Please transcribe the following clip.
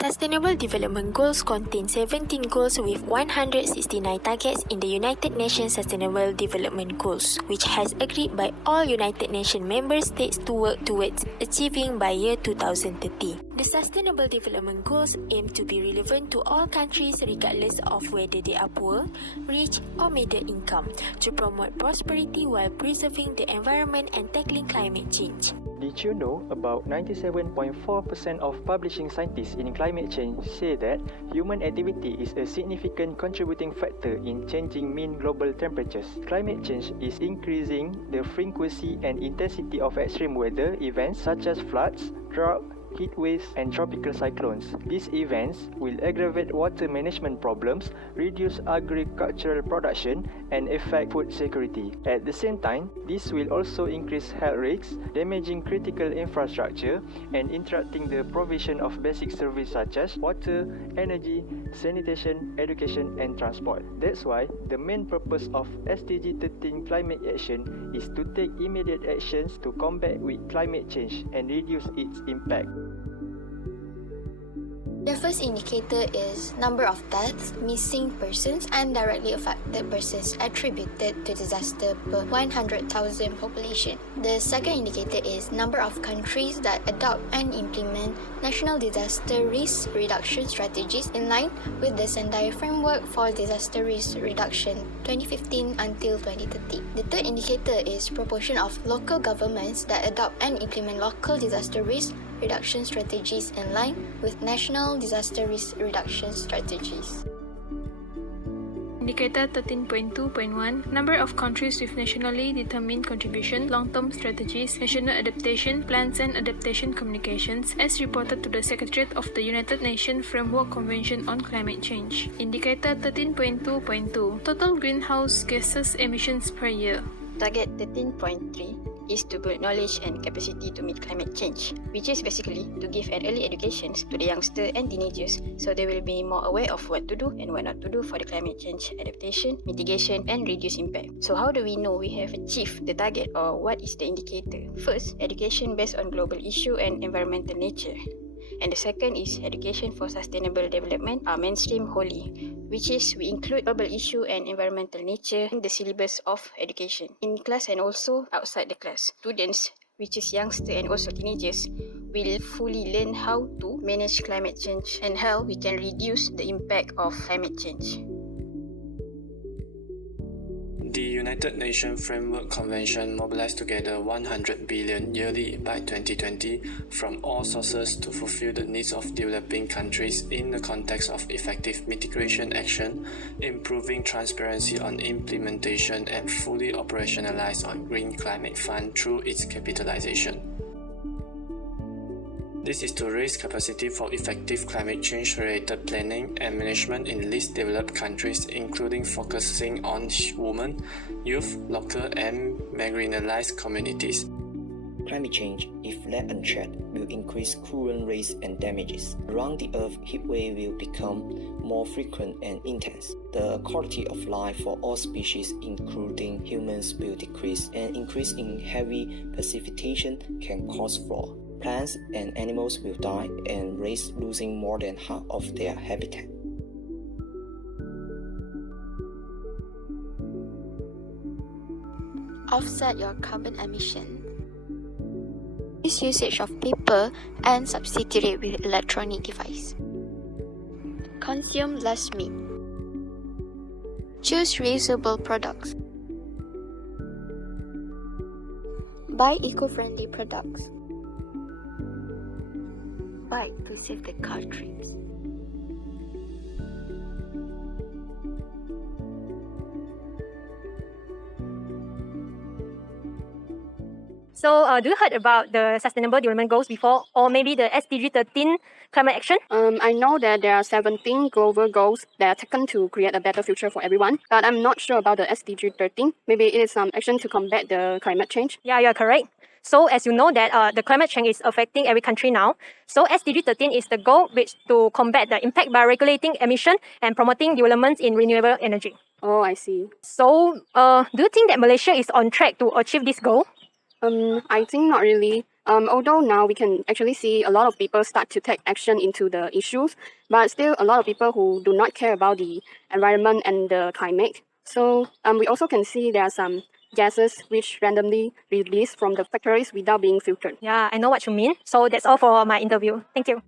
Sustainable Development Goals contain 17 goals with 169 targets in the United Nations Sustainable Development Goals, which has agreed by all United Nations member states to work towards achieving by year 2030. The Sustainable Development Goals aim to be relevant to all countries regardless of whether they are poor, rich or middle income, to promote prosperity while preserving the environment and tackling climate change. Did you know about 97.4% of publishing scientists in climate change say that human activity is a significant contributing factor in changing mean global temperatures? Climate change is increasing the frequency and intensity of extreme weather events such as floods, drought, heat waves and tropical cyclones. These events will aggravate water management problems, reduce agricultural production and affect food security. At the same time, this will also increase health risks, damaging critical infrastructure and interrupting the provision of basic services such as water, energy, sanitation, education and transport. That's why the main purpose of SDG 13 climate action is to take immediate actions to combat with climate change and reduce its impact. The first indicator is number of deaths, missing persons and directly affected persons attributed to disaster per 100,000 population. The second indicator is number of countries that adopt and implement national disaster risk reduction strategies in line with the Sendai Framework for Disaster Risk Reduction 2015 until 2030. The third indicator is proportion of local governments that adopt and implement local disaster risk reduction strategies in line with national disaster risk reduction strategies. Indicator 13.2.1 Number of countries with nationally determined contribution, long-term strategies, national adaptation plans and adaptation communications as reported to the Secretariat of the United Nations Framework Convention on Climate Change. Indicator 13.2.2 Total greenhouse gases emissions per year. Target 13.3 is to build knowledge and capacity to meet climate change, which is basically to give an early education to the youngsters and teenagers so they will be more aware of what to do and what not to do for the climate change adaptation, mitigation and reduce impact. So how do we know we have achieved the target or what is the indicator? First, education based on global issue and environmental nature. And the second is education for sustainable development are mainstream wholly, which is we include global issue and environmental nature in the syllabus of education, in class and also outside the class. Students, which is youngsters and also teenagers, will fully learn how to manage climate change and how we can reduce the impact of climate change. The United Nations Framework Convention mobilized together 100 billion yearly by 2020 from all sources to fulfill the needs of developing countries in the context of effective mitigation action, improving transparency on implementation and fully operationalized on Green Climate Fund through its capitalization. This is to raise capacity for effective climate change-related planning and management in least developed countries, including focusing on women, youth, local and marginalized communities. Climate change, if left unchecked, will increase coolant rates and damages. Around the Earth, heat waves will become more frequent and intense. The quality of life for all species, including humans, will decrease, and increase in heavy precipitation can cause flaw. Plants and animals will die and race losing more than half of their habitat. Offset your carbon emission. Reduce usage of paper and substitute it with electronic device. Consume less meat. Choose reusable products. Buy eco-friendly products. Bike to save the car trips. So, do you heard about the Sustainable Development Goals before, or maybe the SDG 13 climate action? I know that there are 17 global goals that are taken to create a better future for everyone, but I'm not sure about the SDG 13. Maybe it is some action to combat the climate change. Yeah, you're correct. So as you know that the climate change is affecting every country now. So SDG 13 is the goal which to combat the impact by regulating emission and promoting developments in renewable energy. Oh, I see. So do you think that Malaysia is on track to achieve this goal? I think not really. Although now we can actually see a lot of people start to take action into the issues, but still a lot of people who do not care about the environment and the climate. So we also can see there are some gases which randomly released from the factories without being filtered. Yeah, I know what you mean. So that's all for my interview. Thank you.